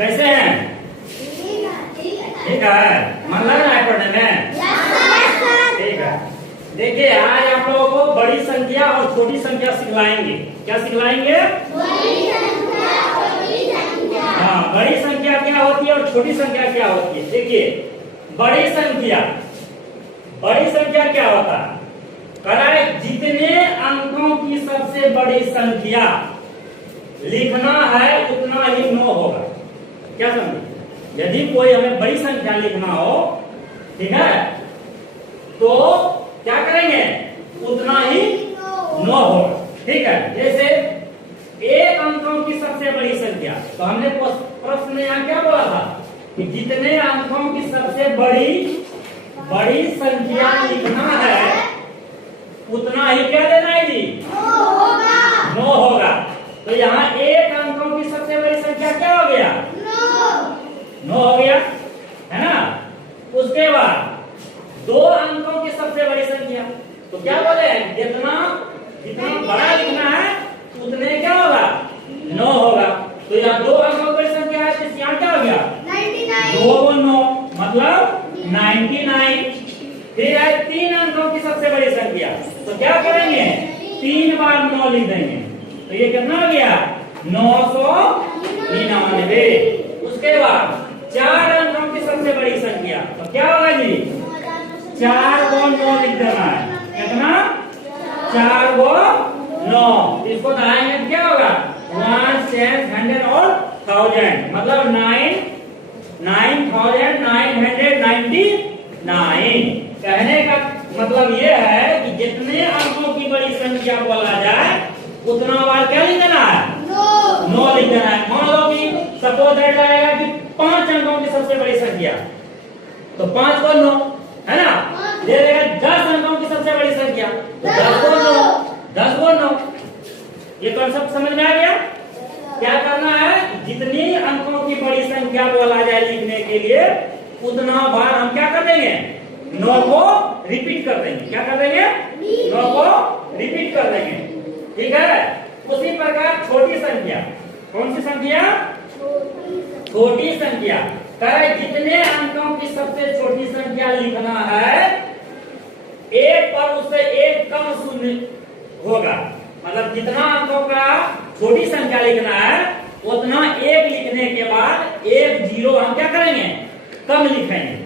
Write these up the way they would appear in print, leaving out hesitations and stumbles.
कैसे हैं? ठीक है, मन लग रहा है पढ़ने में? ठीक है। देखिए आज आप लोगों को बड़ी संख्या और छोटी संख्या सिखलाएंगे। क्या सिखलाएंगे? हाँ, बड़ी संख्या क्या होती है और छोटी संख्या क्या होती है। देखिए बड़ी संख्या क्या होता है? कराए जितने अंकों की सबसे बड़ी संख्या लिखना है उतना ही 9 होगा। क्या समझे? यदि कोई हमें बड़ी संख्या लिखना हो, ठीक है, तो क्या करेंगे? उतना ही 9 होगा। ठीक है, जैसे एक अंकों की सबसे बड़ी संख्या, तो हमने प्रश्न में यहाँ क्या बोला था कि जितने अंकों की सबसे बड़ी संख्या लिखना है उतना ही क्या देना है जी? 9 होगा। तो यहाँ एक अंकों की सबसे बड़ी संख्या क्या हो गया? 9 हो गया, है ना। उसके बाद 2 अंकों की सबसे बड़ी संख्या, तो क्या बोले? जितना बड़ा लिखना है उतने क्या होगा? 9 होगा। तो यहाँ 2 अंकों की बड़ी संख्या है, तो यहाँ क्या हो गया? 2 9 मतलब 99। फिर है 3 अंकों की सबसे बड़ी संख्या, तो क्या करेंगे? 3 बार 9 लिख देंगे, तो ये कितना हो गया? 999। उसके बाद 4 अंकों की सबसे बड़ी संख्या, तो क्या होगा जी? 4 को 9 लिख देना है। कितना? 4 को 9। इसको दहाएंगे तो क्या होगा? 1 10 100 और 1000 मतलब 9999। कहने का मतलब ये है कि जितने अंकों की बड़ी संख्या बोला जाए उतना बार क्या लिख देना है? 9 लिख देना है। मान लो कि सपोज दैट आएगा कि 5 अंकों की सबसे बड़ी संख्या, तो 5 को 9 है ना। ले लेगा 10 अंकों की सबसे बड़ी संख्या, तो 10 को 9। ये कॉन्सेप्ट समझ में आ गया? क्या करना है? जितनी अंकों की बड़ी संख्या बोला जाए लिखने के लिए उतना बार हम क्या कर देंगे? 9 को रिपीट कर देंगे। क्या कर देंगे? 9 को रिपीट कर देंगे। ठीक है। उसी प्रकार छोटी संख्या, कौन सी संख्या? छोटी संख्या। जितने अंकों की सबसे छोटी संख्या लिखना है, एक पर उससे एक कम शून्य होगा। मतलब जितना अंकों का छोटी संख्या लिखना है उतना एक लिखने के बाद एक 0 हम क्या करेंगे? कम लिखेंगे।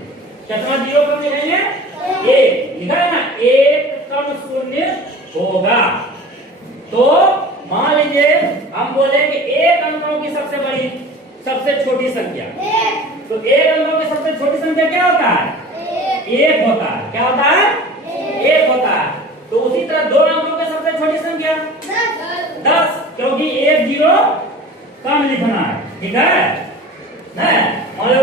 कितना 0 कम लिखेंगे? 1 लिखा है ना, 1 कम शून्य होगा। तो मान लीजिए हम बोले कि एक अंकों की सबसे छोटी संख्या, तो एक अंकों की सबसे छोटी संख्या क्या होता है? 1 होता है। क्या होता है? 1 होता है। तो उसी तरह 2 अंकों की सबसे छोटी संख्या 10, क्योंकि 1 0 कम लिखना है। ठीक है ना। मान लो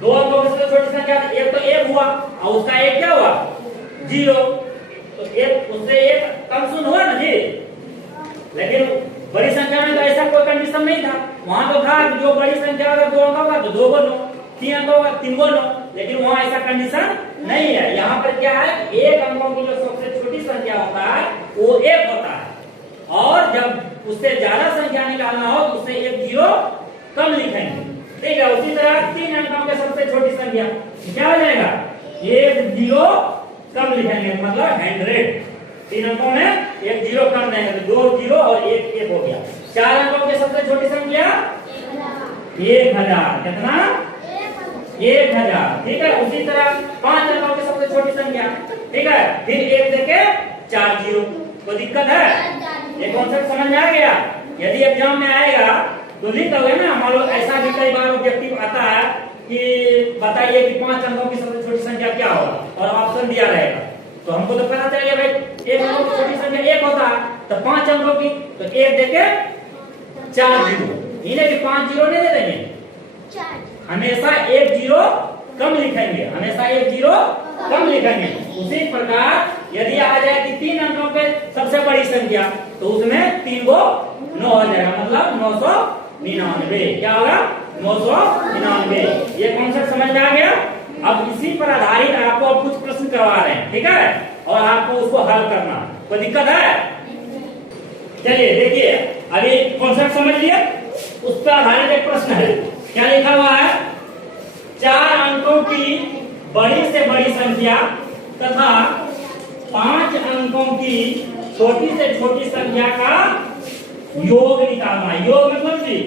2 अंकों की सबसे छोटी संख्या, एक तो 1 हुआ और उसका 1 क्या हुआ? 0। तो एक उससे 1 कम शून्य हुआ ना जी। लेकिन बड़ी संख्या में तो ऐसा कोई कंडीशन नहीं था। वहां तो था जो बड़ी संख्या अगर 2 अंकों का तो 2 को 9, 3 अंकों का 3 को 9, लेकिन वहां ऐसा कंडीशन नहीं है। यहाँ पर क्या है? एक अंकों की जो सबसे छोटी संख्या होता है वो 1 होता है, और जब उससे ज्यादा संख्या निकालना हो तो उससे 1 0 कम लिखेंगे। ठीक है। उसी तरह 3 अंकों की सबसे छोटी संख्या क्या हो जाएगा? 1 0 कम लिखेंगे, मतलब 100। 3 अंकों में 1 0 कम देंगे तो 2 0 और 1 हो गया। 4 अंकों की सबसे छोटी संख्या 1000। कितना? 1000। ठीक है। उसी तरह 5 अंकों की सबसे छोटी संख्या, ठीक है, फिर 1 देके 4 0। कोई दिक्कत है? ये कॉन्सेप्ट समझ में आ गया? यदि एग्जाम में आएगा तो लिख दोगे ना। मान लो ऐसा भी कई बार ऑब्जेक्टिव आता है कि बताइए कि 5 अंकों की सबसे छोटी संख्या क्या होगा, और ऑप्शन दिया रहेगा, तो हमको तो पता चलेगा भाई एक अंकों की छोटी संख्या 1 होता है, तो 5 अंकों की तो 1 देके 4 0। इन्हें भी 5 0 नहीं दे देंगे, हमेशा 1 0 कम लिखेंगे, हमेशा 1 0 कम लिखेंगे। उसी प्रकार यदि आ जाए कि 3 अंकों के सबसे बड़ी संख्या, तो उसमें 3 को 9 हो जाएगा, मतलब 999। क्या होगा? 999। ये कॉन्सेप्ट समझ में आ गया? अब इसी पर आधारित आपको अब कुछ प्रश्न करवा रहे हैं, ठीक है, और आपको उसको हल करना। कोई दिक्कत है? चलिए देखिए, अभी कॉन्सेप्ट समझ लिया, उस पर आधारित एक प्रश्न है। क्या लिखा हुआ है? 4 अंकों की बड़ी से बड़ी संख्या तथा 5 अंकों की छोटी से छोटी संख्या का योग निकालना है। योग मतलब जी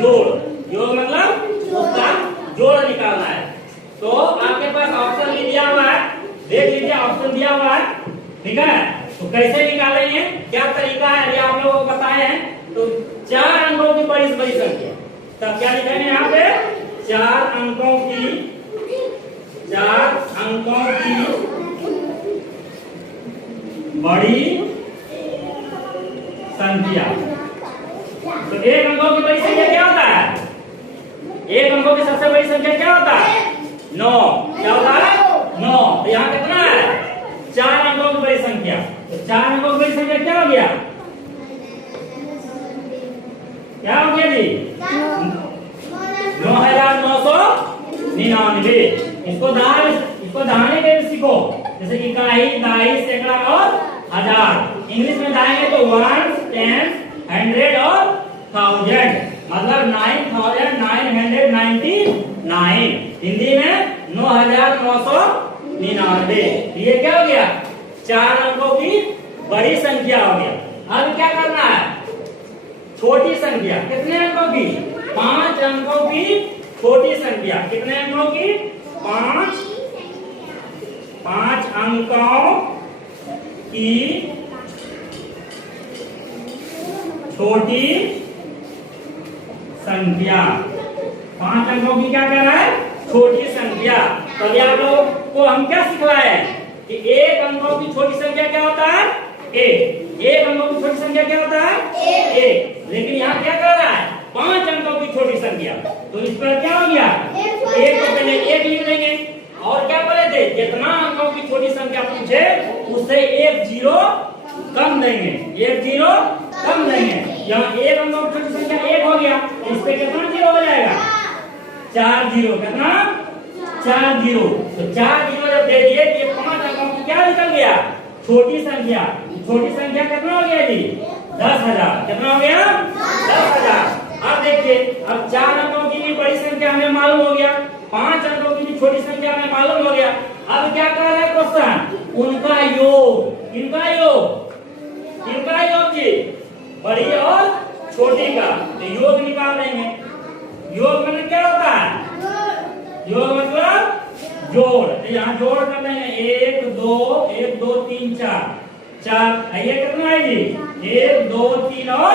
जोड़, योग मतलब उसका जोड़ निकालना है। तो आपके पास ऑप्शन भी दिया हुआ है, देख लीजिए ऑप्शन दिया हुआ है, ठीक है। तो कैसे निकालेंगे, क्या तरीका है ये आप लोगों को बताए हैं। तो 4 अंकों की बड़ी से बड़ी संख्या, तब क्या लिखेंगे यहाँ पे? 4 अंकों की बड़ी संख्या। तो 1 अंकों की बड़ी संख्या क्या होता है? 1 अंकों की सबसे बड़ी संख्या क्या होता है? 9। क्या होता है? 9। तो यहाँ कितना है? 4 अंकों की बड़ी संख्या। तो 4 अंकों की बड़ी संख्या क्या हो गया? क्या हो गया जी? 9,999। इसको दहाने के सीखो, जैसे कि इकाई, दहाई, सैकड़ा और हजार। इंग्लिश में जाएंगे तो 1, 10, 100 और 1000, मतलब 9,999। हिंदी में 9,999। ये क्या हो गया? 4 अंकों की बड़ी संख्या हो गया। अब क्या करना है? छोटी संख्या कितने अंकों की? 5 अंकों की छोटी संख्या। कितने अंकों की? 5 अंकों की छोटी संख्या। 5 अंकों की क्या कह रहा है? छोटी संख्या। तो अभी आप लोगों को हम क्या सिखलाए कि 1 अंकों की छोटी संख्या क्या होता है? 1 अंकों की छोटी संख्या क्या होता है? 1। लेकिन यहाँ क्या कर रहा है? 5 अंकों की छोटी संख्या। तो इस पर क्या हो गया? 1 को पहले 1 लिख देंगे। और क्या बोले थे? जितना अंकों की छोटी संख्या पूछे उससे 1 0 कम देंगे, 1 0 कम देंगे। यहाँ 1 अंकों की छोटी संख्या 1 हो गया, इस पे कितना 0 हो जाएगा? 4 0। कितना? 4 0। तो 4 0 जब दे दिए तो ये 5 अंकों की क्या निकल गया? छोटी संख्या। छोटी संख्या कितना हो गया जी? 10,000। कितना हो गया? 10,000। अब देखिए, अब 4 अंकों की भी बड़ी संख्या हमें मालूम हो गया, 5 अंकों की भी छोटी संख्या हमें मालूम हो गया। अब क्या कर रहा है क्वेश्चन? उनका योग। किनका योग? किनका योग जी? बड़ी और छोटी का। तो योग निकाल लेंगे। योग मतलब क्या होता है? योग मतलब जोड़। तो यहाँ जोड़ कर लेंगे। 1 2 3 4। ये कितना है जी? 1 2 3 और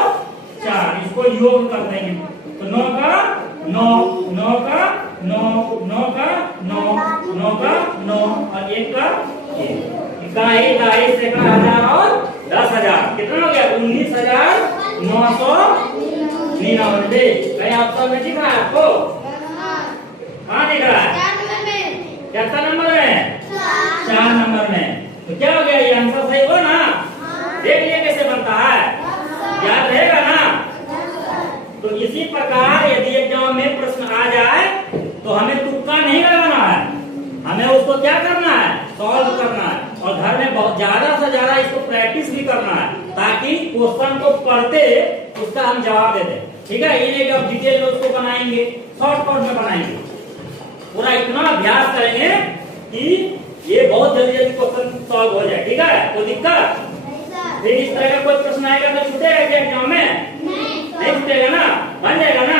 4। इसको योग कर देंगे। तो 9 का 9, 9 का 9, 9 का 9, 9 का 9 और 1 का 1। इकाई, दहाई, सैकड़ा, हजार और 10,000। कितना हो गया? 19,999। कहीं ऑप्शन में दिख रहा है आपको? हाँ दिख रहा है। कितना नंबर में? 4 नंबर में। तो क्या हो गया? ये आंसर सही हो ना? देख लिया कैसे बनता है, याद रहेगा ना? तो इसी प्रकार यदि एग्जाम में प्रश्न आ जाए तो हमें तुक्का नहीं लगाना है, हमें उसको क्या करना है? सॉल्व करना है। और घर में बहुत ज्यादा से ज्यादा इसको प्रैक्टिस भी करना है, ताकि क्वेश्चन को पढ़ते उसका हम जवाब दे दें। ठीक है? ये नहीं कि अब डिटेल में उसको बनाएंगे, शॉर्टकट में बनाएंगे। पूरा इतना अभ्यास करेंगे कि ये बहुत जल्दी जल्दी क्वेश्चन सॉल्व हो जाए। ठीक है? कोई दिक्कत? फिर इस तरह का कोई प्रश्न आएगा तो छूटेगा क्या एग्जाम में? नहीं छूटेगा ना? बन जाएगा ना?